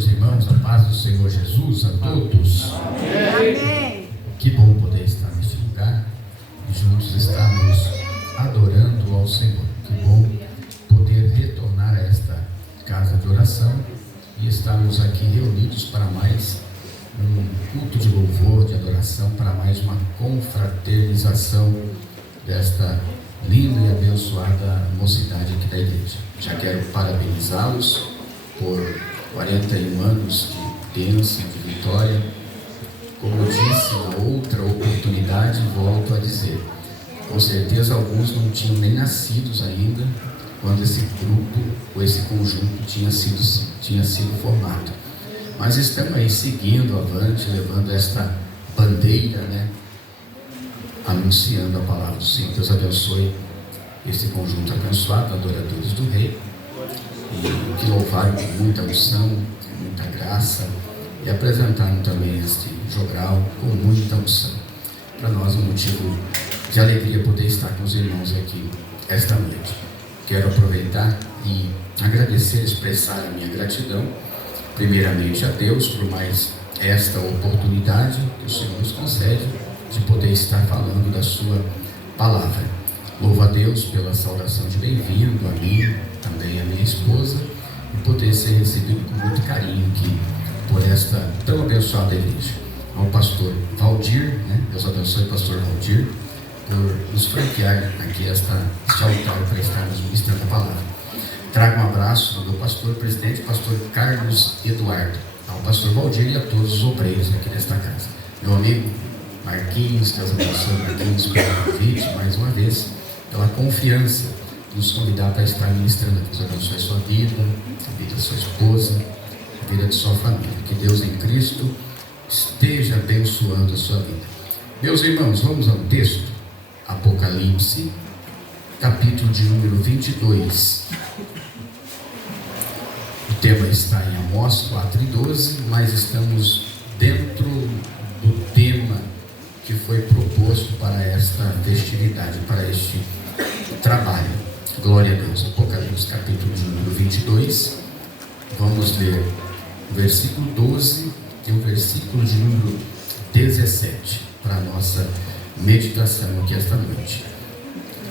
meus irmãos, a paz do Senhor Jesus a todos. Amém. Que bom poder estar neste lugar e juntos estarmos adorando ao Senhor. Que bom poder retornar a esta casa de oração e estarmos aqui reunidos para mais um culto de louvor, de adoração, para mais uma confraternização desta linda e abençoada mocidade aqui da igreja. Já quero parabenizá-los por 41 anos de bênção, de vitória. Como eu disse, na outra oportunidade, volto a dizer, com certeza alguns não tinham nem nascidos ainda quando esse grupo, ou esse conjunto tinha sido formado. Mas estamos aí seguindo avante, levando esta bandeira, anunciando a palavra do Senhor. Deus abençoe esse conjunto abençoado, adoradores do Rei, e que louvaram com muita unção, com muita graça, e apresentaram também este jogral com muita unção. Para nós um motivo de alegria poder estar com os irmãos aqui esta noite. Quero aproveitar e agradecer, expressar a minha gratidão, primeiramente a Deus por mais esta oportunidade que o Senhor nos concede de poder estar falando da sua palavra. Louvo a Deus pela saudação de bem-vindo a mim, também a minha esposa, e poder ser recebido com muito carinho aqui por esta tão abençoada igreja. Ao pastor Valdir, Deus abençoe o pastor Valdir, por nos franquear aqui este altar para estarmos ministrando a palavra. Trago um abraço do meu pastor presidente, pastor Carlos Eduardo, ao pastor Valdir e a todos os obreiros aqui desta casa. Meu amigo Marquinhos, Deus abençoe Marquinhos pelo convite, mais uma vez, pela confiança de nos convidar para estar ministrando aqui. Deus abençoe a sua vida, a vida da sua esposa, a vida de sua família. Que Deus em Cristo esteja abençoando a sua vida. Meus irmãos, vamos ao texto, Apocalipse, capítulo de número 22. O tema está em Amós 4:12, mas estamos dentro do tema que foi proposto para esta festividade, para este trabalho. Glória a Deus. Apocalipse, capítulo de número 22. Vamos ler o versículo 12 e o versículo de número 17 para a nossa meditação aqui esta noite.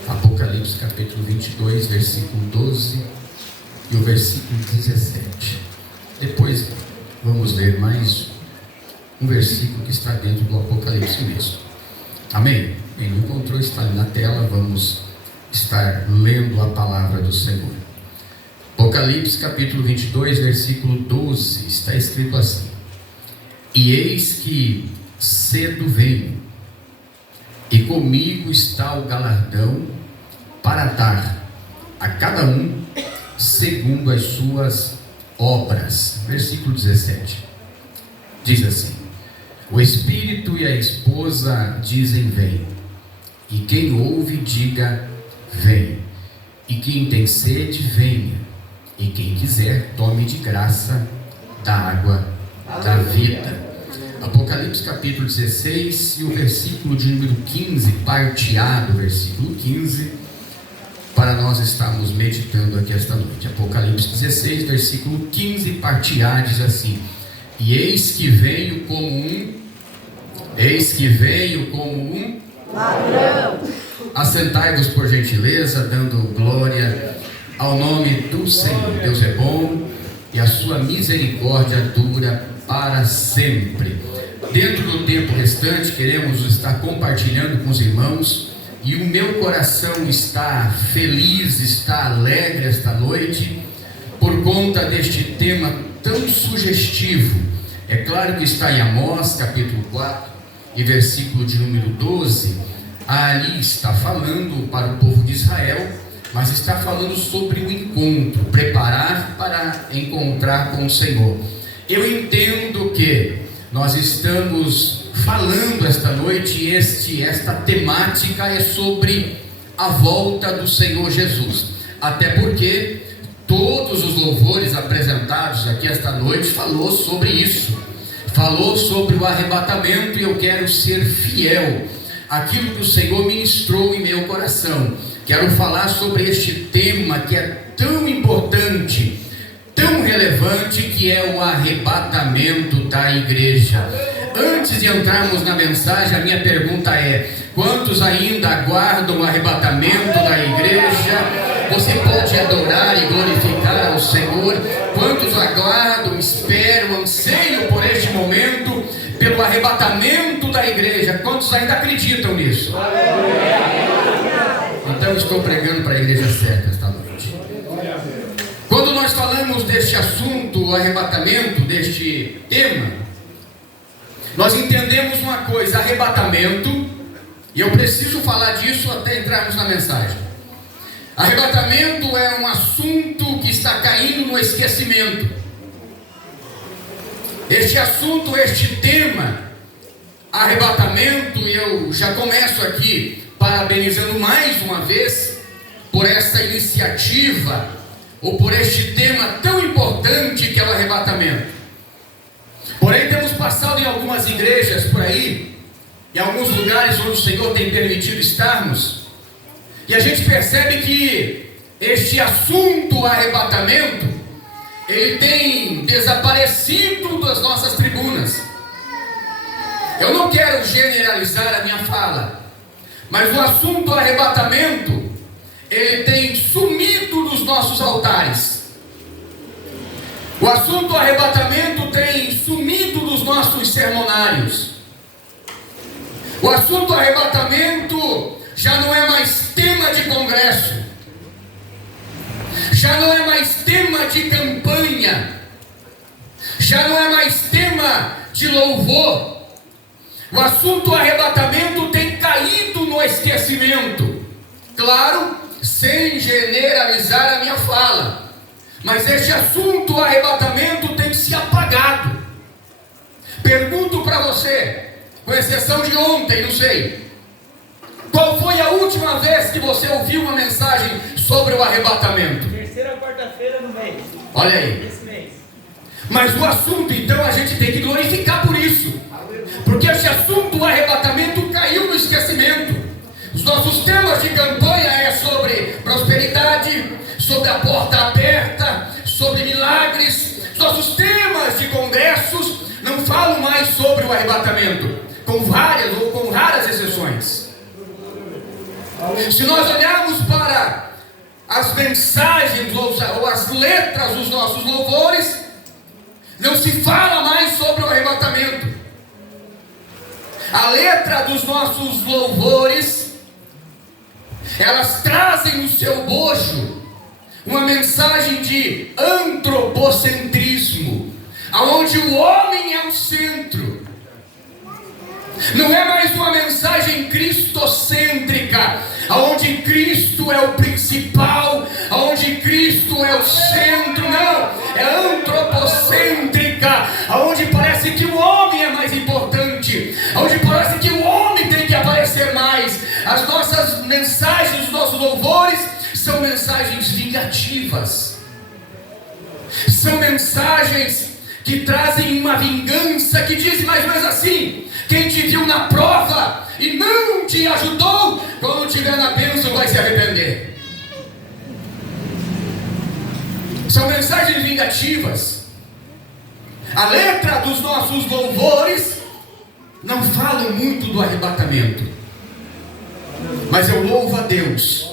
Apocalipse, capítulo 22, versículo 12 e o versículo 17. Depois vamos ler mais um versículo que está dentro do Apocalipse mesmo. Amém? Quem não encontrou está ali na tela, vamos estar lendo a palavra do Senhor. Apocalipse capítulo 22, versículo 12, está escrito assim: E eis que cedo venho, e comigo está o galardão para dar a cada um segundo as suas obras. Versículo 17 diz assim: O Espírito e a esposa dizem vem, e quem ouve diga vem, e quem tem sede venha, e quem quiser tome de graça da água da vida. Apocalipse capítulo 16 e o versículo de número 15, parte A do versículo 15, para nós estarmos meditando aqui esta noite. Apocalipse 16, versículo 15, parte A, diz assim: E eis que venho como um ladrão. Assentai-vos por gentileza, dando glória ao nome do Senhor. Deus é bom e a sua misericórdia dura para sempre. Dentro do tempo restante, queremos estar compartilhando com os irmãos, e o meu coração está feliz, está alegre esta noite, por conta deste tema tão sugestivo. É claro que está em Amós, capítulo 4, e versículo de número 12, ali está falando para o povo de Israel, mas está falando sobre o encontro, preparar para encontrar com o Senhor. Eu entendo que nós estamos falando esta noite, e esta temática é sobre a volta do Senhor Jesus, até porque todos os louvores apresentados aqui esta noite falou sobre isso, falou sobre o arrebatamento, e eu quero ser fiel àquilo que o Senhor ministrou em meu coração. Quero falar sobre este tema que é tão importante, tão relevante que é o arrebatamento da igreja. Antes de entrarmos na mensagem, a minha pergunta é: quantos ainda aguardam o arrebatamento da igreja? Você pode adorar e glorificar ao Senhor? Quantos aguardam, esperam, anseiam por este momento, pelo arrebatamento da igreja? Quantos ainda acreditam nisso? Então estou pregando para a igreja certa esta noite. Quando nós falamos deste assunto, o arrebatamento, deste tema, nós entendemos uma coisa: arrebatamento, e eu preciso falar disso até entrarmos na mensagem. Arrebatamento é um assunto que está caindo no esquecimento. Este assunto, este tema, arrebatamento, e eu já começo aqui parabenizando mais uma vez por essa iniciativa, ou por este tema tão importante que é o arrebatamento. Porém, temos passado em algumas igrejas por aí, em alguns lugares onde o Senhor tem permitido estarmos, e a gente percebe que este assunto, arrebatamento, ele tem desaparecido das nossas tribunas. Eu não quero generalizar a minha fala, mas o assunto arrebatamento, ele tem sumido dos nossos altares. O assunto arrebatamento tem sumido dos nossos sermonários. O assunto arrebatamento já não é mais tema de congresso, já não é mais tema de campanha, já não é mais tema de louvor. O assunto arrebatamento tem caído no esquecimento. Claro, sem generalizar a minha fala, mas este assunto arrebatamento tem se apagado. Pergunto para você, com exceção de ontem, não sei, qual foi a última vez que você ouviu uma mensagem sobre o arrebatamento? Terceira quarta-feira no mês. Olha aí. Esse mês. Mas o assunto, então, a gente tem que glorificar por isso, porque este assunto, o arrebatamento, caiu no esquecimento. Os nossos temas de campanha é sobre prosperidade, sobre a porta aberta, sobre milagres. Os nossos temas de congressos não falam mais sobre o arrebatamento, com várias ou com raras exceções. Se nós olharmos para as mensagens ou as letras dos nossos louvores, não se fala mais sobre o arrebatamento. A letra dos nossos louvores, elas trazem no seu bojo uma mensagem de antropocentrismo, aonde o homem é o centro. Não é mais uma mensagem cristocêntrica, aonde Cristo é o principal, aonde Cristo é o centro. Não, é antropocêntrica, aonde parece que o homem é mais importante, aonde parece que o homem tem que aparecer mais. As nossas mensagens, os nossos louvores são mensagens vingativas, são mensagens que trazem uma vingança, que dizem mais ou menos assim: quem te viu na prova e não te ajudou, quando estiver na bênção vai se arrepender. São mensagens vingativas. A letra dos nossos louvores não falam muito do arrebatamento, mas eu louvo a Deus,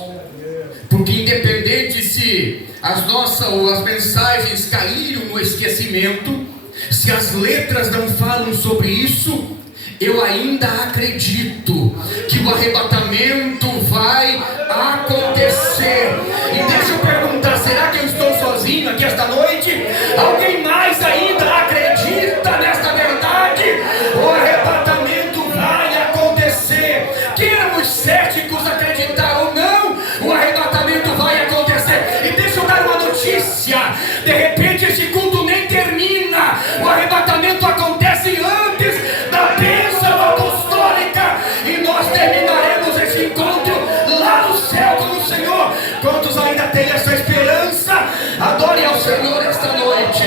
porque independente se as nossas ou as mensagens caíram no esquecimento, se as letras não falam sobre isso, eu ainda acredito que o arrebatamento vai acontecer. E deixa eu perguntar, será que eu estou sozinho aqui esta noite? Alguém mais ainda acredita nesta verdade? O arrebatamento vai acontecer. Queiram os céticos acreditar ou não, o arrebatamento vai acontecer. E deixa eu dar uma notícia: de repente este culto nem termina, o arrebatamento acontece antes da bênção apostólica, e nós terminaremos esse encontro lá no céu com o Senhor. Quantos ainda têm essa esperança? Adore ao Senhor esta noite.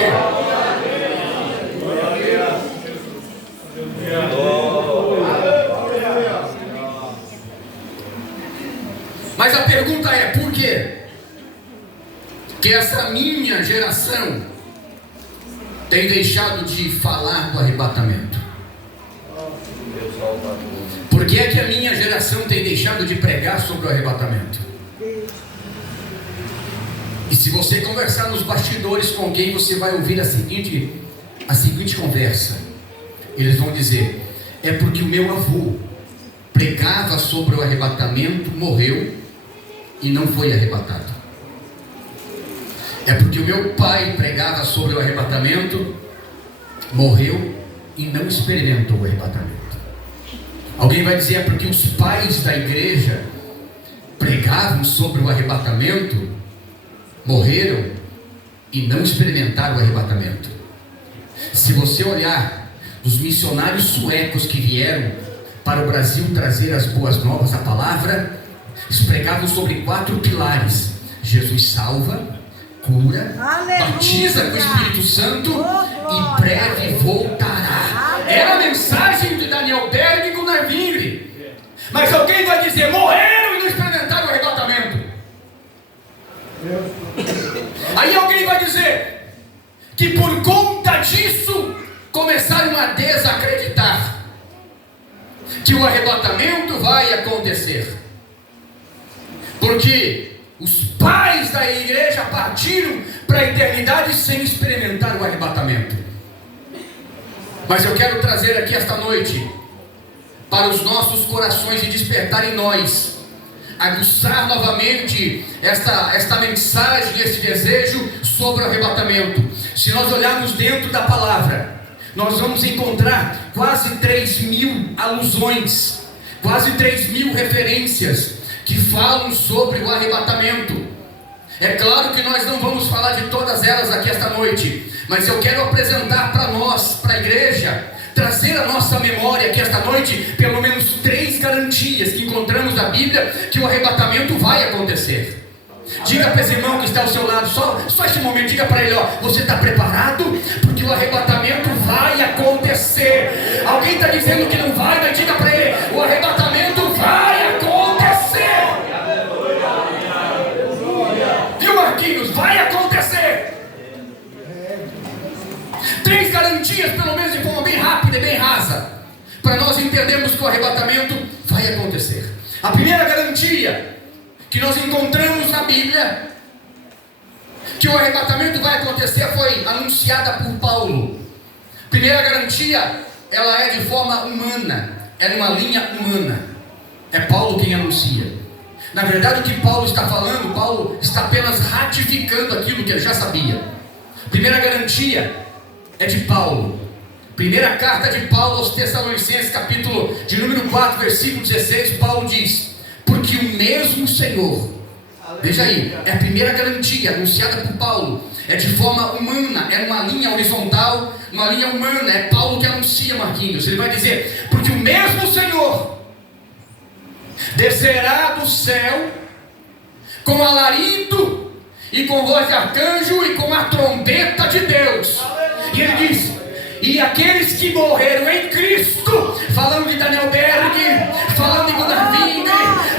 Mas a pergunta é: por quê? que essa minha geração tem deixado de falar do arrebatamento? Por que é que a minha geração tem deixado de pregar sobre o arrebatamento? E se você conversar nos bastidores com alguém, você vai ouvir a seguinte conversa. Eles vão dizer: é porque o meu avô pregava sobre o arrebatamento, morreu e não foi arrebatado. É porque o meu pai pregava sobre o arrebatamento, morreu e não experimentou o arrebatamento. Alguém vai dizer: é porque os pais da igreja pregavam sobre o arrebatamento, morreram e não experimentaram o arrebatamento. Se você olhar os missionários suecos que vieram para o Brasil trazer as boas novas, a palavra, eles pregavam sobre 4 pilares: Jesus salva, cura, aleluia, batiza com o Espírito Santo e breve voltará. Era a mensagem de Daniel Berg e Gunnar Wingre. Mas alguém vai dizer: morreram e não experimentaram o arrebatamento. Aí alguém vai dizer que por conta disso começaram a desacreditar que o arrebatamento vai acontecer, porque os pais da igreja partiram para a eternidade sem experimentar o arrebatamento. Mas eu quero trazer aqui esta noite para os nossos corações e despertar em nós, aguçar novamente esta mensagem, este desejo sobre o arrebatamento. Se nós olharmos dentro da palavra, nós vamos encontrar quase 3.000 alusões, quase 3.000 referências que falam sobre o arrebatamento. É claro que nós não vamos falar de todas elas aqui esta noite, mas eu quero apresentar para nós, para a igreja, trazer à nossa memória aqui esta noite pelo menos 3 garantias que encontramos na Bíblia que o arrebatamento vai acontecer. Diga para esse irmão que está ao seu lado, só este momento, diga para ele: ó, você está preparado? Porque o arrebatamento vai acontecer. Alguém está dizendo que não vai, mas diga para ele: o arrebatamento vai acontecer. Viu, Marquinhos? Vai acontecer. 3 garantias, pelo menos de forma bem rápida e bem rasa, para nós entendermos que o arrebatamento vai acontecer. A primeira garantia que nós encontramos na Bíblia, que o arrebatamento vai acontecer, foi anunciada por Paulo. Primeira garantia, ela é de forma humana, é numa linha humana. É Paulo quem anuncia. Na verdade, o que Paulo está falando, Paulo está apenas ratificando aquilo que ele já sabia. Primeira garantia é de Paulo. Primeira carta de Paulo aos Tessalonicenses, capítulo de número 4, versículo 16, Paulo diz: porque o mesmo Senhor, veja aí, é a primeira garantia anunciada por Paulo, é de forma humana, é numa linha horizontal, uma linha humana, é Paulo que anuncia, Marquinhos. Ele vai dizer: porque o mesmo Senhor descerá do céu com alarido e com voz de arcanjo e com a trombeta de Deus. E ele diz: e aqueles que morreram em Cristo, falando de Daniel Berg, falando de Gunnar Wingre,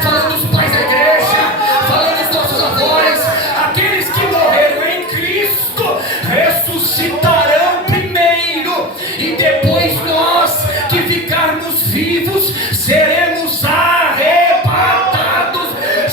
falando dos pais da igreja, falando dos nossos avós, aqueles que morreram em Cristo ressuscitarão primeiro, e depois nós que ficarmos vivos seremos arrebatados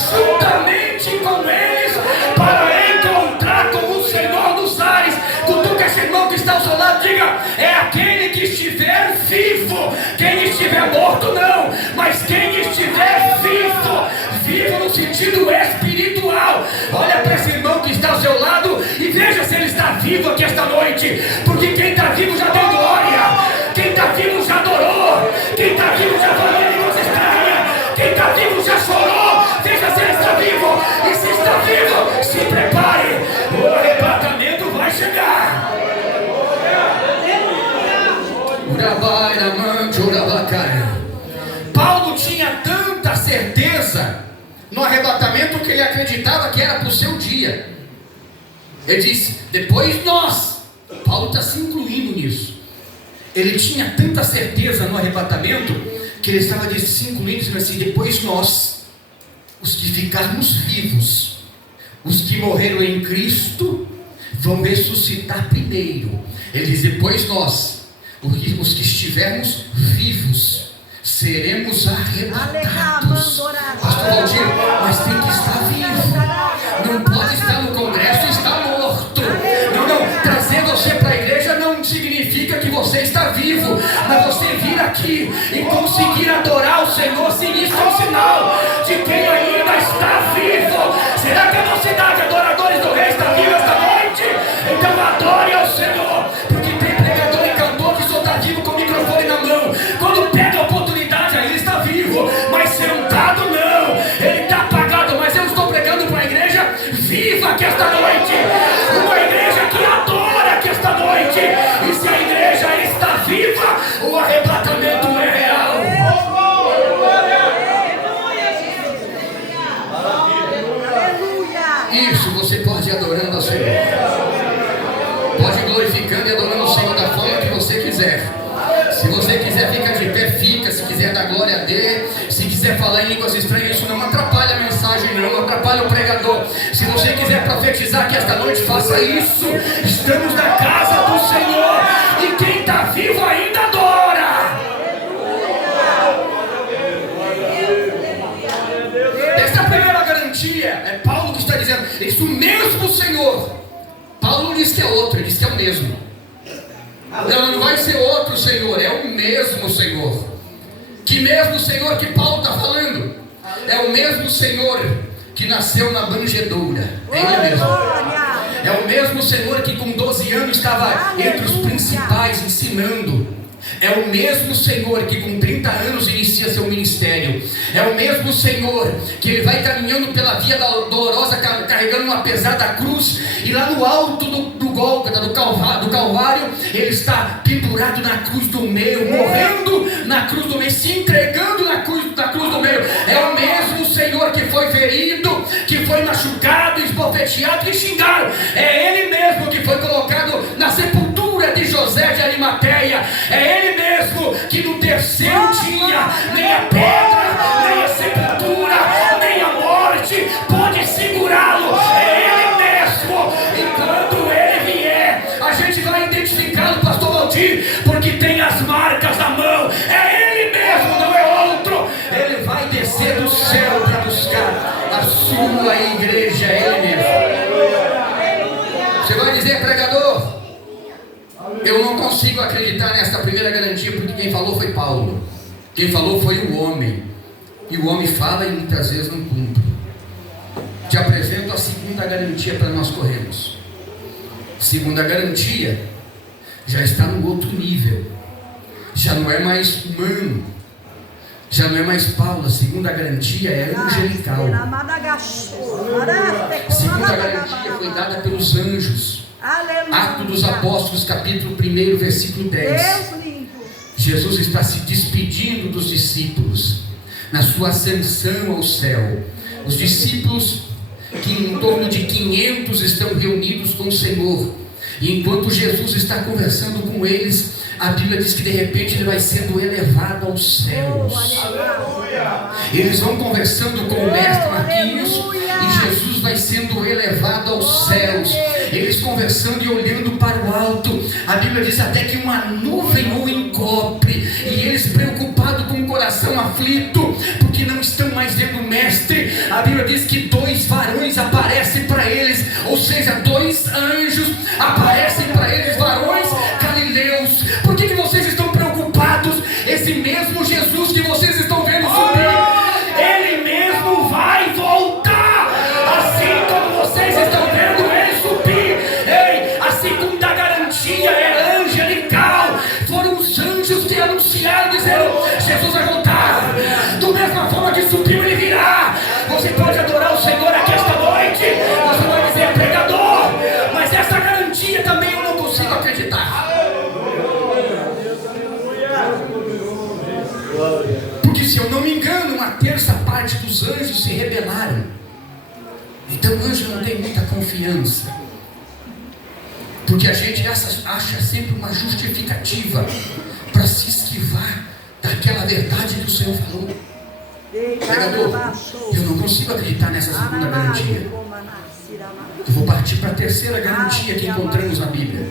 juntamente com eles para encontrar com o Senhor dos ares. Cutuca esse irmão que está ao seu lado, diga: é aquele que estiver vivo. Quem estiver morto não, mas quem estiver vivo, vivo no sentido espiritual. Olha para esse irmão que está ao seu lado e veja se ele está vivo aqui esta noite, porque quem está vivo já deu glória, quem está vivo já adorou, quem está vivo já falou em línguas estranhas, quem está vivo já chorou. Veja se ele está vivo, e se está vivo, se prepare, o arrebatamento vai chegar. Paulo tinha tanta certeza no arrebatamento que ele acreditava que era para o seu dia. Ele disse: depois nós. Paulo está se incluindo nisso. Ele tinha tanta certeza no arrebatamento que ele estava se incluindo, dizendo assim: depois nós, os que ficarmos vivos, os que morreram em Cristo vão ressuscitar primeiro. Ele diz: depois nós, os que estivermos vivos, seremos arrebatados. Pastor Valdir, mas tem que estar vivo. Não pode estar no congresso e estar morto. Não, trazer você para a igreja não significa que você está vivo. Mas você vir aqui e conseguir adorar o Senhor, sim, isso é um sinal de quem ainda está vivo. Será que a nossa cidade, adoradores do Rei, está viva esta noite? Então adore ao Senhor, porque tem pregador e cantor que só está vivo com o microfone na mão. Quando pega a oportunidade, aí ele está vivo, mas sentado não, ele está apagado. Mas eu estou pregando para a igreja viva aqui esta noite, uma igreja que adora aqui esta noite. E se a igreja está viva, o arrebatamento é real. Isso, você pode ir adorando ao Senhor, pode ir glorificando e adorando o Senhor da forma que você quiser. Se você quiser ficar de pé, fica. Se quiser dar glória, dê. Se quiser falar em línguas estranhas, isso não atrapalha a mensagem, não atrapalha o pregador. Se você quiser profetizar que esta noite, faça isso. Estamos na casa do Senhor, e quem está vivo ainda adora. Essa é a primeira garantia. É Paulo que está dizendo isso, o mesmo Senhor. Paulo não diz que é outro, ele diz que é o mesmo. Não vai ser outro Senhor, é o mesmo Senhor. Que mesmo Senhor que Paulo está falando? É o mesmo Senhor que nasceu na manjedoura. É Ele mesmo. É o mesmo Senhor que com 12 anos estava entre os principais ensinando. É o mesmo Senhor que com 30 anos inicia seu ministério. É o mesmo Senhor que ele vai caminhando pela via dolorosa, carregando uma pesada cruz, e lá no alto do Gólgota, do Calvário, ele está pendurado na cruz do meio, morrendo na cruz do meio, se entregando na cruz do meio. É o mesmo Senhor que foi ferido, que foi machucado, esbofeteado e xingado. É Ele mesmo que foi colocado na sepultura de José de Arimateia. É Ele mesmo que no terceiro dia nem a pedra, nem a sepultura, nem a morte pode segurá-lo. É Ele mesmo. E quando Ele vier, a gente vai identificá-lo, pastor Valdir, porque tem as marcas na mão. É Ele mesmo, não é outro. Ele vai descer do céu para buscar a sua igreja. É Ele mesmo. Você vai dizer, pregador, eu não consigo acreditar nesta primeira garantia, porque quem falou foi Paulo. Quem falou foi o homem. E o homem fala e muitas vezes não cumpre. Te apresento a segunda garantia para nós corrermos. Segunda garantia já está no outro nível. Já não é mais humano. Já não é mais Paulo. A segunda garantia é angelical. A segunda garantia foi dada pelos anjos. Atos dos Apóstolos, capítulo 1, versículo 10. Jesus está se despedindo dos discípulos na sua ascensão ao céu. Os discípulos, que em torno de 500 estão reunidos com o Senhor, e enquanto Jesus está conversando com eles, a Bíblia diz que de repente ele vai sendo elevado aos céus. Eles vão conversando com o mestre Marquinhos, e Jesus vai sendo elevado aos céus. Eles conversando e olhando para o alto, a Bíblia diz até que uma nuvem o encobre, e eles preocupados com o coração aflito, porque não estão mais vendo o mestre. A Bíblia diz que 2 varões aparecem para eles, ou seja, 2 anjos aparecem para eles, varões galileus. Por que vocês estão preocupados? Esse mesmo Jesus que vocês estão vendo subir, Ele mesmo vai voltar, assim como vocês estão vendo Ele subir. Ei, a segunda garantia é angelical. Foram os anjos que anunciaram, dizendo: Jesus vai voltar. Da mesma forma que subiu, Ele virá. Você pode adorar o Senhor aqui esta noite. Você vai dizer, pregador, mas essa garantia também eu não consigo acreditar. Porque, se eu não me engano, uma terça parte dos anjos se rebelaram. Então o anjo não tem muita confiança, porque a gente acha sempre uma justificativa para se esquivar daquela verdade que o Senhor falou. Pregador, eu não consigo acreditar nessa segunda garantia. Eu vou partir para a terceira garantia que encontramos na Bíblia.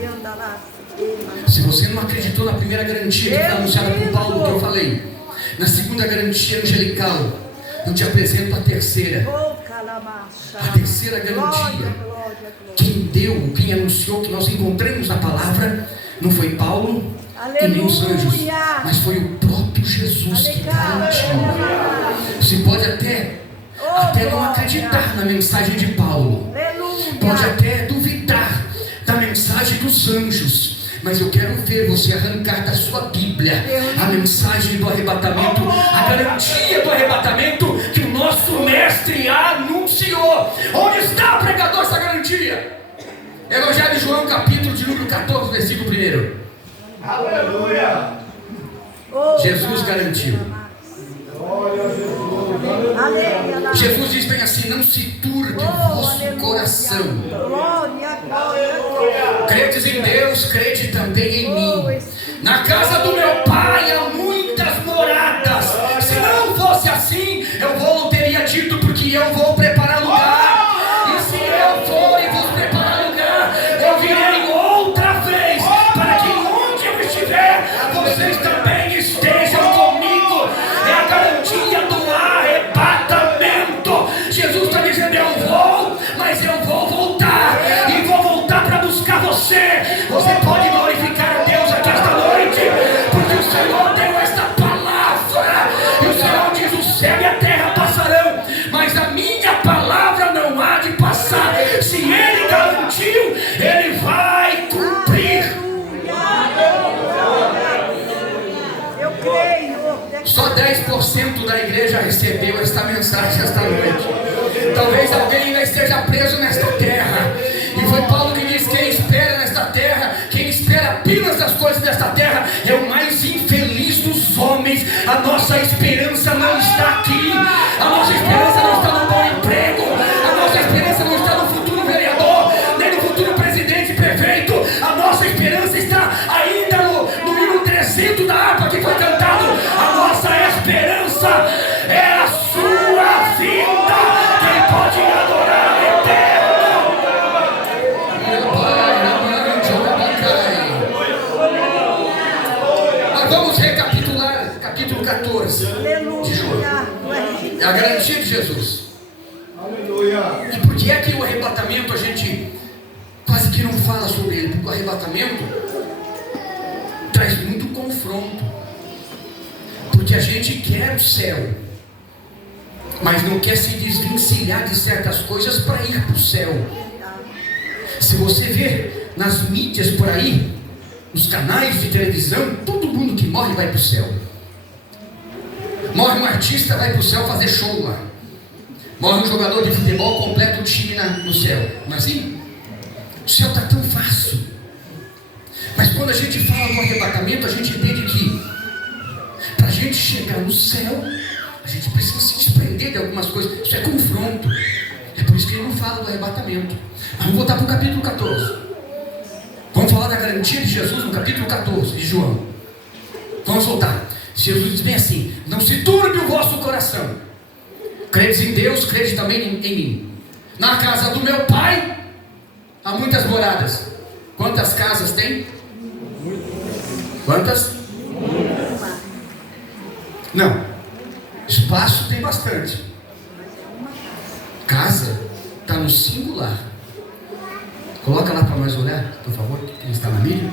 Se você não acreditou na primeira garantia que foi anunciada por Paulo, que eu falei, na segunda garantia angelical, eu te apresento a terceira. A terceira garantia. Quem anunciou, que nós encontramos na palavra, não foi Paulo e nem os anjos, mas foi o próprio Jesus que garantiu. Você pode até não acreditar na mensagem de Paulo, pode até duvidar da mensagem dos anjos, mas eu quero ver você arrancar da sua Bíblia a mensagem do arrebatamento, a garantia do arrebatamento que o nosso mestre anunciou. Onde está, pregador, essa garantia? Evangelho de João, capítulo de número 14, versículo 1. Aleluia! Jesus garantiu. Jesus diz bem assim: não se turbe o vosso coração. Credes em Deus, crede também em mim. Na casa do meu pai há muitas moradas. Se não fosse assim, eu não teria dito, porque eu vou preparar lugar. E se eu for e vos preparar lugar, eu virei outra vez, para que onde eu estiver, vocês também estejam comigo. É a garantia do arrebatamento. Jesus está dizendo: eu vou, mas eu vou voltar, e vou voltar para buscar você. Você pode glorificar a Deus aqui esta noite, porque o Senhor deu esta palavra, e o Senhor diz: o céu e a terra passarão, mas a minha palavra não há de passar. Se Ele garantiu, Ele vai cumprir. Eu creio. Só 10% da igreja recebeu esta mensagem esta noite. Talvez alguém ainda esteja preso nesta terra, e foi Paulo que diz: quem espera nesta terra, quem espera apenas das coisas desta terra, é o mais infeliz dos homens. A nossa esperança não está aqui, a nossa esperança não está no bom emprego, a nossa esperança não está no futuro vereador, nem no futuro presidente prefeito. A nossa esperança está ainda no hino 300 da harpa que foi cantado. A nossa esperança é a sua vida. Quem pode adorar o eterno? Mas vamos recapitular capítulo 14 de João. É a garantia de Jesus. E por que é que o arrebatamento a gente quase que não fala sobre ele? Porque o arrebatamento traz muito confronto. Porque a gente quer o céu, mas não quer se desvencilhar de certas coisas para ir para o céu. Se você ver nas mídias por aí, nos canais de televisão, todo mundo que morre vai para o céu. Morre um artista, vai para o céu fazer show lá. Morre um jogador de futebol, completa o time no céu. Não é assim? O céu está tão fácil. Mas quando a gente fala do arrebatamento, a gente entende que para a gente chegar no céu, a gente precisa se desprender de algumas coisas. Isso é confronto. É por isso que ele não fala do arrebatamento. Vamos voltar para o capítulo 14. Vamos falar da garantia de Jesus no capítulo 14 de João. Vamos voltar. Jesus diz bem assim: não se turbe o vosso coração. Credes em Deus, crede também em mim. Na casa do meu pai há muitas moradas. Quantas casas tem? Quantas? Não. Espaço tem bastante. Casa está no singular. Coloca lá para nós olhar, por favor, que está na mídia.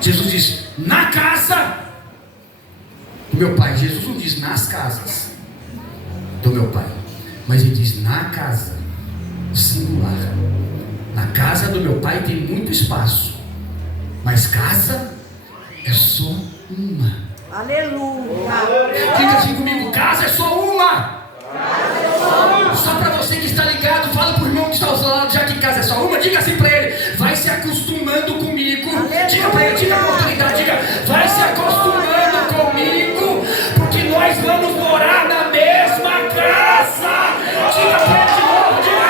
Jesus diz: na casa do meu pai. Jesus não diz nas casas do meu pai, mas ele diz na casa, singular. Na casa do meu pai tem muito espaço, mas casa é só uma. Aleluia. Diga assim comigo: casa é só uma. Só para você que está ligado, fala para o irmão que está ao seu lado, já que casa é só uma, diga assim para ele: vai se acostumando comigo. Diga para ele, diga a oportunidade, diga: vai se acostumando comigo, porque nós vamos morar na mesma casa. Diga para ele de novo, diga: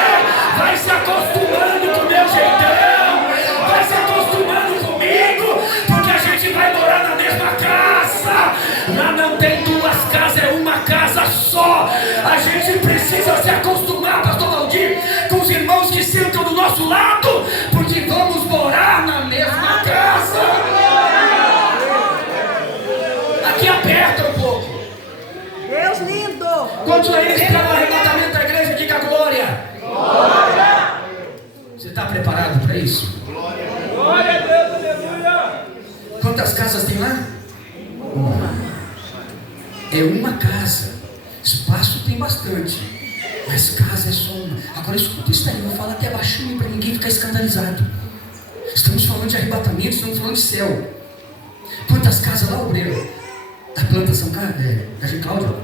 vai se acostumando com o meu jeitão, vai se acostumando comigo, porque a gente vai morar na mesma casa. Lá não tem duas casas, é uma casa só. A gente precisa se acostumar, pastor Valdir, com preparado para isso? Glória a Deus, aleluia. Quantas casas tem lá? Uma. É uma casa. Espaço tem bastante, mas casa é só uma. Agora escuta isso aí, eu vou falar até baixinho para ninguém ficar escandalizado. Estamos falando de arrebatamento, estamos falando de céu. Quantas casas lá, obreiro? Da plantação da gente Cláudia?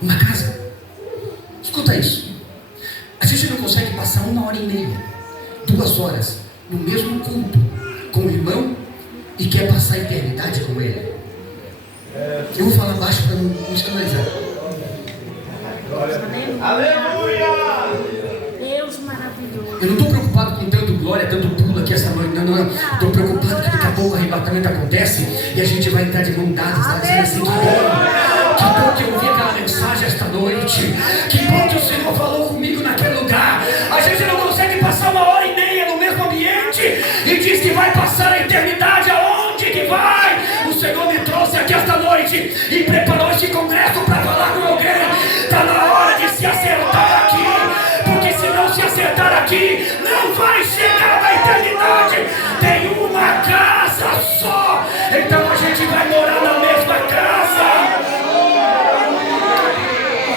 Uma casa. Escuta isso. A gente não consegue passar 1h30, 2 horas no mesmo culto com o irmão e quer passar a eternidade com ele. Eu vou falar baixo para não escandalizar. Aleluia! Deus maravilhoso. Eu não estou preocupado com tanto glória, tanto pulo aqui essa noite. Não. Estou preocupado que daqui a pouco o arrebatamento acontece e a gente vai entrar de mão dadas, tá dizendo assim: que bom que eu ouvi aquela mensagem esta noite. Que bom que o Senhor falou comigo naquele lugar. A gente não consegue passar 1h30 no mesmo ambiente e diz que vai passar a eternidade. Aonde que vai? O Senhor me trouxe aqui esta noite e preparou este congresso para falar com alguém. Está na hora de se acertar aqui, porque se não se acertar aqui, não vai chegar na eternidade. Tem uma casa só, então a gente vai morar na mesma casa.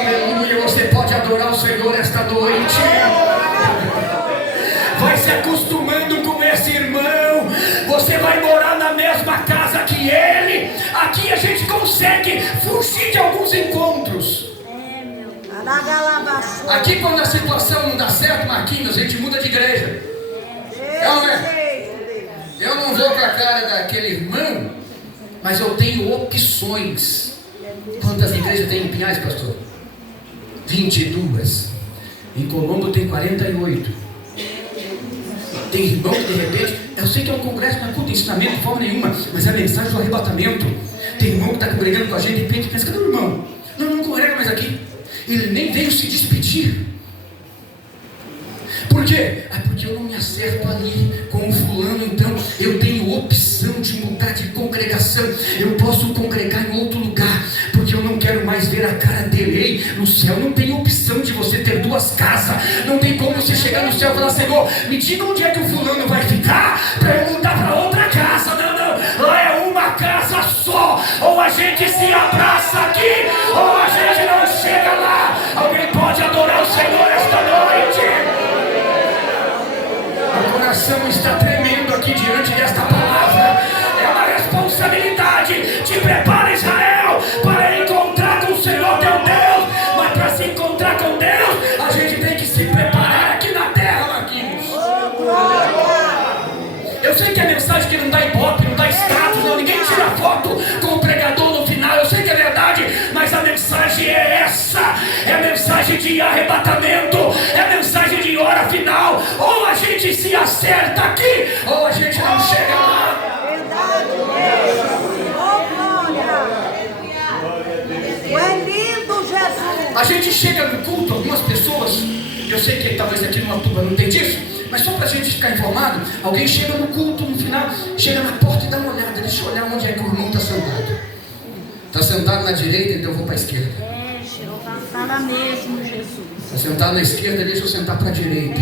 Aleluia, você pode adorar o Senhor esta noite. Vai se acostumando com esse irmão. Você vai morar na mesma casa que ele. Aqui a gente consegue fugir de alguns encontros. Aqui quando a situação não dá certo, Marquinhos, a gente muda de igreja. Eu não vou com a cara daquele irmão, mas eu tenho opções. Quantas igrejas tem em Pinhais, pastor? 22. Em Colombo tem 48. Tem irmão que de repente, eu sei que é um congresso, não é culto de ensinamento de forma nenhuma, mas é a mensagem do arrebatamento. Tem irmão que está congregando com a gente e de repente pensa: cadê o irmão? Não congrega mais aqui. Ele nem veio se despedir. Por quê? Porque eu não me acerto ali com o fulano, então eu tenho opção de mudar de congregação. Eu posso congregar em outro lugar, porque eu não quero mais ver a cara dele. Ei, no céu não tem opção de você ter 2 casas. Não tem como você chegar no céu e falar: Senhor, me diga onde é que o fulano vai ficar para eu mudar para outra casa. Não, lá é uma casa só. Ou a gente se abraça aqui, ou a gente não chega lá. Alguém pode adorar o Senhor esta noite? O coração está tremendo aqui diante desta palavra. É uma responsabilidade. Te prepara, Israel, para encontrar com o Senhor teu Deus. Mas para se encontrar com Deus, a gente tem que se preparar aqui na terra, Marquinhos. Eu sei que a mensagem que não dá ibope, não dá status, não, ninguém tira foto com o pregador no final. Eu sei que é verdade, mas a mensagem é essa. É a mensagem de arrebatamento. É a mensagem de hora final. Ou a gente se acerta aqui, ou a gente não chega lá. Verdade, Deus. Oh, glória. É lindo, Jesus. A gente chega no culto, algumas pessoas, eu sei que talvez aqui no Atuba não tem disso, mas só para a gente ficar informado, alguém chega no culto, no final, chega na porta e dá uma olhada, deixa eu olhar onde é que o irmão está sentado. Está sentado na direita, então eu vou para a esquerda. Jeová, fala mesmo, Jesus. Está sentado na esquerda, deixa eu sentar para a direita.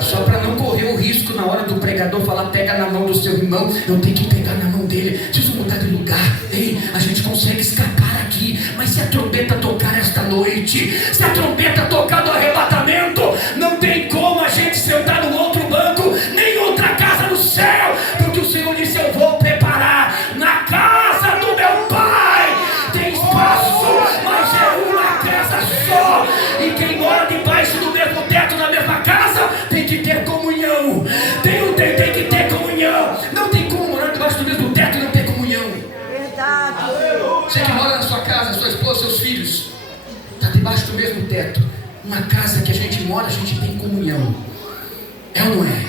Só para não correr o risco na hora do pregador falar: pega na mão do seu irmão, eu tenho que pegar na mão dele, preciso mudar de lugar. Ei, a gente consegue escapar aqui, mas se a trombeta tocar esta noite, se a trombeta tocar do arrebatamento, não tem como a gente sentar no outro banco, nem outra casa no céu, porque o Senhor disse: eu vou preparar na casa do meu Pai. Tem espaço, mas é uma casa só, e quem mora debaixo do mesmo teto, na mesma casa, tem que ter comunhão. Tem que ter comunhão. Não tem como morar debaixo do mesmo teto e não ter comunhão. Verdade. Você que mora na sua casa, sua esposa, seus filhos, está debaixo do mesmo teto. Uma casa que a gente mora, a gente tem comunhão. É ou não é?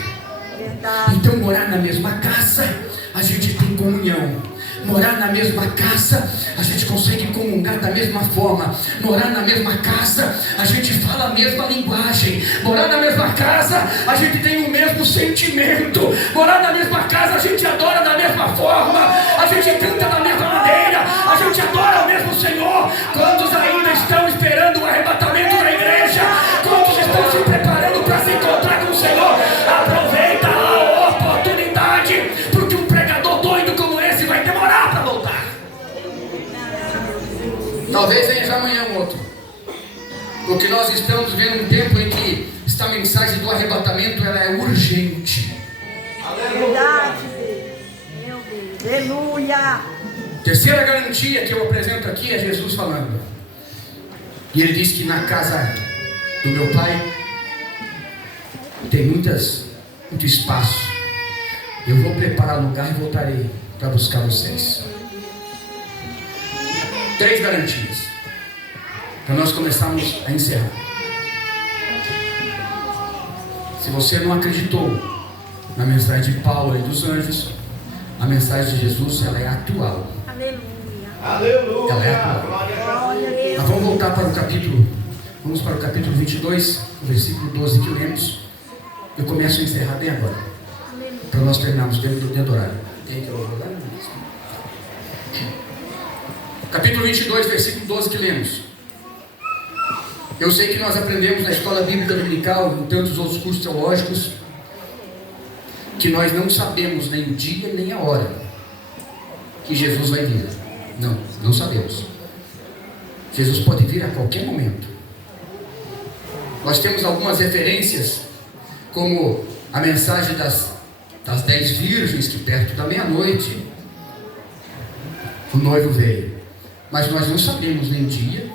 Verdade. Então morar na mesma casa, a gente tem comunhão. Morar na mesma casa, a gente consegue comungar da mesma forma. Morar na mesma casa, a gente fala a mesma linguagem. Morar na mesma casa, a gente tem o mesmo sentimento. Morar na mesma casa, a gente adora da mesma forma. A gente canta da mesma maneira. A gente adora o mesmo Senhor. Quantos ainda estão esperando o arrebatamento da igreja? Quantos estão se preparando para se encontrar com o Senhor? Aproveita. Talvez venha já amanhã um outro. Porque nós estamos vivendo um tempo em que esta mensagem do arrebatamento ela é urgente. Verdade, meu Deus. Aleluia. Terceira garantia que eu apresento aqui é Jesus falando. E ele diz que na casa do meu pai tem muito espaço. Eu vou preparar lugar e voltarei para buscar vocês. 3 garantias para nós começarmos a encerrar. Se você não acreditou na mensagem de Paulo e dos anjos, a mensagem de Jesus ela é atual. Aleluia. Aleluia. Ela é atual. Glória a Deus. Nós vamos voltar para o capítulo. Vamos para o capítulo 22, o versículo 12 que lemos. Eu começo a encerrar bem agora, para nós terminarmos dentro do horário. Tem que orar? Capítulo 22, versículo 12 que lemos. Eu sei que nós aprendemos na escola bíblica dominical, em tantos outros cursos teológicos, que nós não sabemos nem o dia nem a hora que Jesus vai vir. Não sabemos. Jesus pode vir a qualquer momento. Nós temos algumas referências, como a mensagem das 10 virgens, que perto da meia-noite o noivo veio. Mas nós não sabemos nem o dia,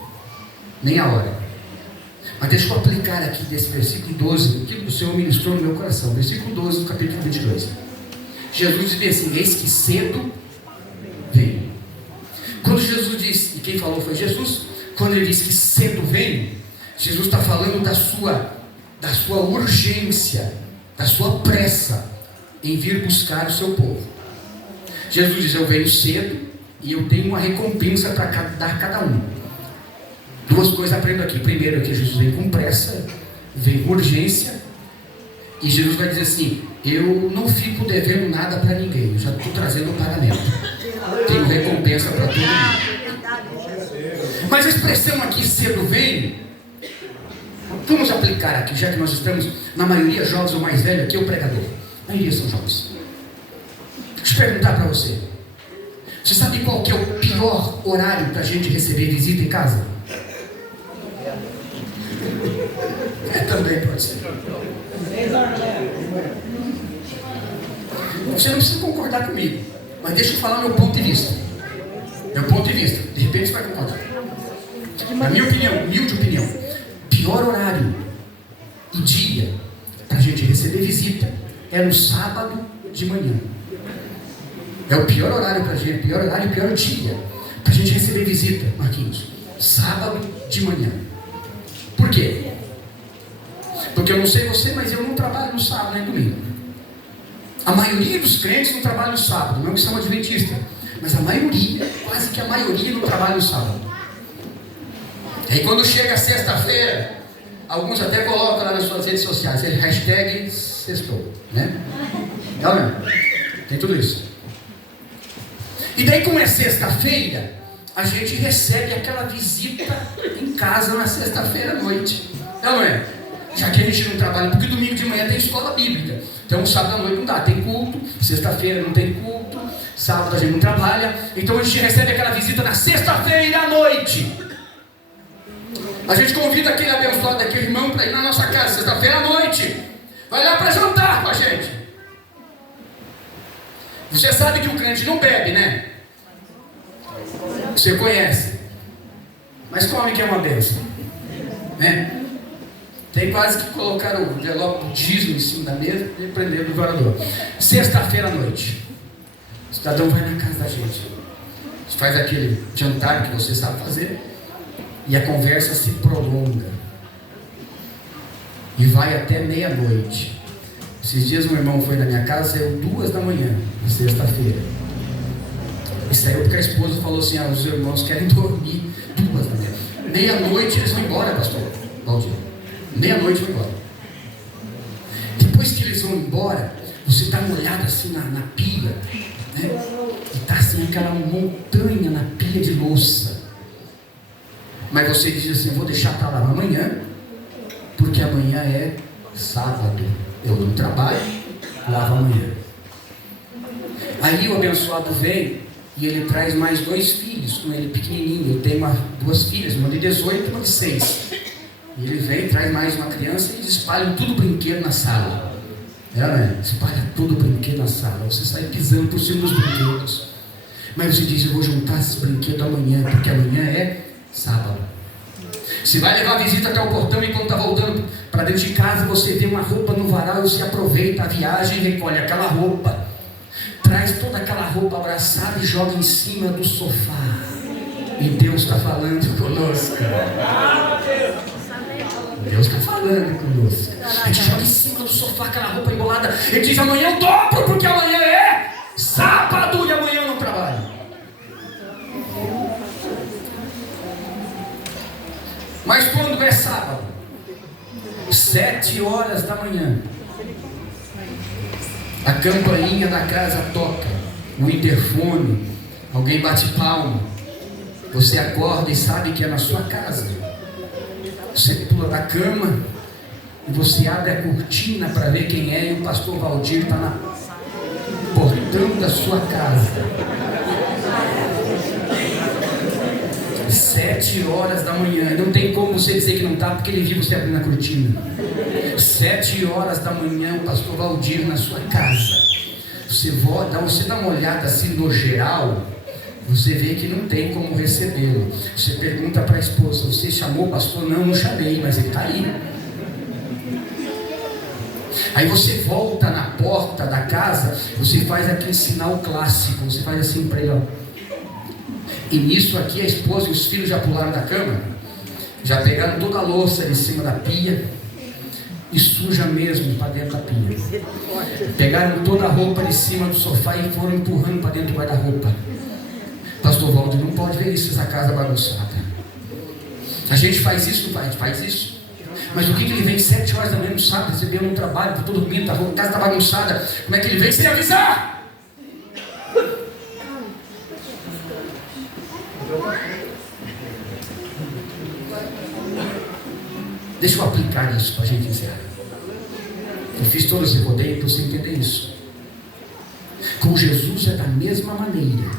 nem a hora. Mas deixa eu aplicar aqui desse versículo 12, o que o Senhor ministrou no meu coração. Versículo 12 do capítulo 22. Jesus diz assim: eis que cedo vem. Quando Jesus disse, e quem falou foi Jesus, quando ele disse que cedo vem, Jesus está falando da sua urgência, da sua pressa em vir buscar o seu povo. Jesus diz: eu venho cedo e eu tenho uma recompensa para dar a cada um. 2 coisas aprendo aqui. Primeiro, que Jesus vem com pressa, vem com urgência, e Jesus vai dizer assim: eu não fico devendo nada para ninguém, eu já estou trazendo o pagamento, tenho recompensa para todo mundo. Mas a expressão aqui, cedo vem, vamos aplicar aqui, já que nós estamos, na maioria jovens, o mais velho aqui é o pregador, a maioria são jovens. Deixa eu perguntar para você: você sabe qual que é o pior horário para a gente receber visita em casa? Também pode ser. Você não precisa concordar comigo, mas deixa eu falar meu ponto de vista. Meu ponto de vista, de repente você vai concordar. Na minha opinião, humilde opinião, pior horário e dia para a gente receber visita é no sábado de manhã. É o pior horário para a gente, pior horário e pior dia para a gente receber visita, Marquinhos. Sábado de manhã. Por quê? Porque eu não sei você, mas eu não trabalho no sábado nem domingo. A maioria dos crentes não trabalha no sábado, não que são adventistas, mas a maioria, quase que a maioria, não trabalha no sábado. E aí quando chega sexta-feira, alguns até colocam lá nas suas redes sociais, hashtag sextou, né? Não, não. Tem tudo isso. E daí, como é sexta-feira, a gente recebe aquela visita em casa na sexta-feira à noite. Não é? Já que a gente não trabalha, porque domingo de manhã tem escola bíblica. Então sábado à noite não dá, tem culto, sexta-feira não tem culto, sábado a gente não trabalha. Então a gente recebe aquela visita na sexta-feira à noite. A gente convida aquele abençoado daquele irmão para ir na nossa casa sexta-feira à noite. Vai lá para jantar com a gente. Você sabe que o crente não bebe, né? Você conhece. Mas come que é uma bênção, né? Tem quase que colocar o envelope do dízimo em cima da mesa e prender do orador. Sexta-feira à noite, o cidadão vai na casa da gente, faz aquele jantar que você sabe fazer, e a conversa se prolonga e vai até meia-noite. Esses dias um irmão foi na minha casa, saiu 2 da manhã, sexta-feira, e saiu porque a esposa falou assim: os irmãos querem dormir 2 da manhã. Meia-noite eles vão embora, pastor Valdir. Meia-noite vão embora. Depois que eles vão embora, você dá uma olhada assim na pia, né? E está assim aquela montanha na pia de louça. Mas você diz assim: eu vou deixar para lá amanhã, porque amanhã é sábado, eu não trabalho, lavo amanhã. Aí o abençoado vem E ele traz mais 2 filhos com ele pequenininho. Eu tenho 2 filhas, uma de 18 e uma de 6. E ele vem, traz mais uma criança e eles espalham tudo brinquedo na sala. Né? Espalha tudo brinquedo na sala. Você sai pisando por cima dos brinquedos. Mas você diz, eu vou juntar esses brinquedos amanhã, porque amanhã é sábado. Você vai levar a visita até o portão e quando está voltando para dentro de casa, você vê uma roupa no varal, você aproveita a viagem e recolhe aquela roupa. Traz toda aquela roupa abraçada e joga em cima do sofá. E Deus está falando conosco. Deus está falando conosco. A gente joga em cima do sofá aquela roupa embolada. Ele diz, amanhã eu dobro, porque amanhã é sábado e amanhã eu não trabalho. Mas quando é sábado, 7 horas da manhã, a campainha da casa toca, o interfone, alguém bate palma, você acorda e sabe que é na sua casa. Você pula da cama e você abre a cortina para ver quem é, e o pastor Valdir está no portão da sua casa. 7 horas da manhã, não tem como você dizer que não está, porque ele viu você abrindo a cortina. 7 horas da manhã, o pastor Valdir na sua casa. Você dá uma olhada assim no geral, você vê que não tem como recebê-lo. Você pergunta para a esposa, você chamou o pastor? Não, não chamei, mas ele está aí. Aí você volta na porta da casa, você faz aquele sinal clássico, você faz assim para ele, ó. E nisso aqui a esposa e os filhos já pularam da cama, já pegaram toda a louça de cima da pia e suja mesmo para dentro da pia. Pegaram toda a roupa de cima do sofá e foram empurrando para dentro do guarda-roupa. Pastor Valdir, não pode ver isso, essa casa bagunçada. A gente faz isso, faz isso. Mas o que ele vem 7 horas da manhã no sábado, recebeu um trabalho, estou dormindo, a casa está bagunçada. Como é que ele vem sem avisar? Deixa eu aplicar isso para a gente encerrar. Eu fiz todo esse rodeio para você entender isso. Com Jesus é da mesma maneira.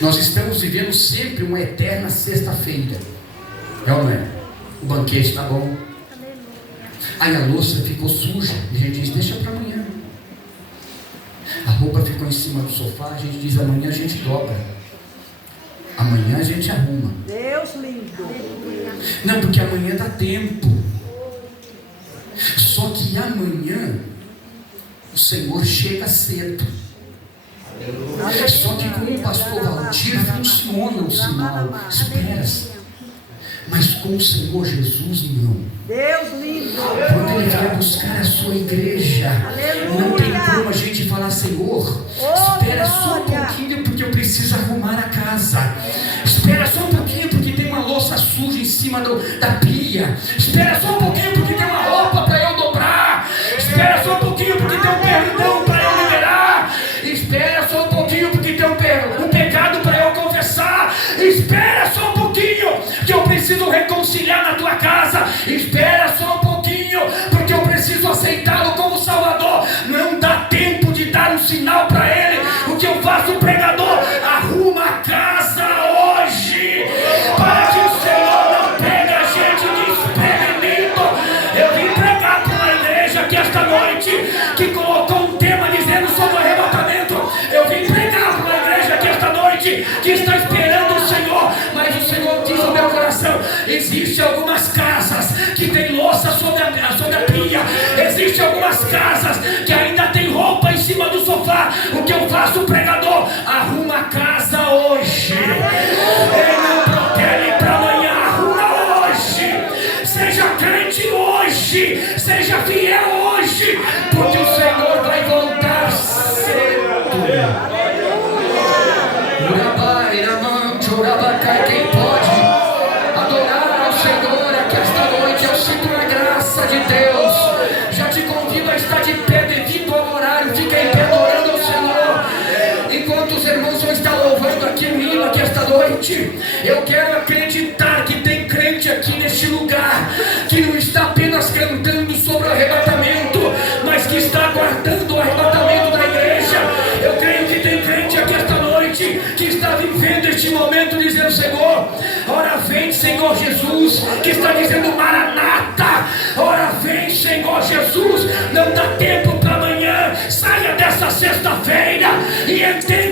Nós estamos vivendo sempre uma eterna sexta-feira. É ou não é? O banquete está bom. Aí a louça ficou suja. E a gente diz, deixa para amanhã. A roupa ficou em cima do sofá. A gente diz, amanhã a gente dobra. Amanhã a gente arruma. Deus lindo. Não, porque amanhã dá tempo. Só que amanhã o Senhor chega cedo. Só que com o pastor Valdir funciona o sinal. Espera-se. Mas com o Senhor Jesus não. Deus lindo. Quando Ele vai buscar a sua igreja, não tem como a gente falar, Senhor, espera só um pouquinho porque eu preciso arrumar a casa. Espera só um pouquinho porque tem uma louça suja em cima da pia. Espera só um pouquinho porque tem uma roupa para eu dobrar. Espera só um pouquinho porque tem um perdão para eu liberar. Espera só um pouquinho porque tem um pecado para eu confessar. Espera só um pouquinho que eu preciso reconciliar na tua casa. Espera só um pouquinho porque eu preciso aceitá-lo como Salvador. Não dá tempo de dar um sinal para ele. O que eu faço, pregador? Arruma a casa hoje, para que o Senhor não pegue a gente desprevenido. Eu vim pregar para uma igreja que esta noite, que colocou um tema dizendo sobre o arrebatamento. Eu vim pregar para uma igreja que esta noite, que está esperando o Senhor, mas o Senhor diz no meu coração, existem algumas casas que tem louça sobre a pia, existem algumas casas que ainda tem roupa em cima do sofá. O que eu faço, pregador? Arruma a casa hoje. Ele não protege para amanhã. Arruma hoje. Seja crente hoje. Seja fiel hoje, porque o Senhor vai voltar cedo. Quem pode adorar ao Senhor aqui esta noite? Eu sinto a graça de Deus. Já te convido a estar de pé devido ao horário. Fica em pé adorando ao Senhor. Enquanto os irmãos vão estar louvando aqui o hino aqui esta noite, eu quero acreditar que tem crente aqui neste lugar que não está apenas cantando sobre o arrebatamento, mas que está aguardando o arrebatamento da igreja. Eu creio que tem crente aqui esta noite vivendo este momento dizendo: Senhor, ora vem, Senhor Jesus, que está dizendo Maranata, ora vem, Senhor Jesus, não dá tempo para amanhã. Saia dessa sexta-feira e entenda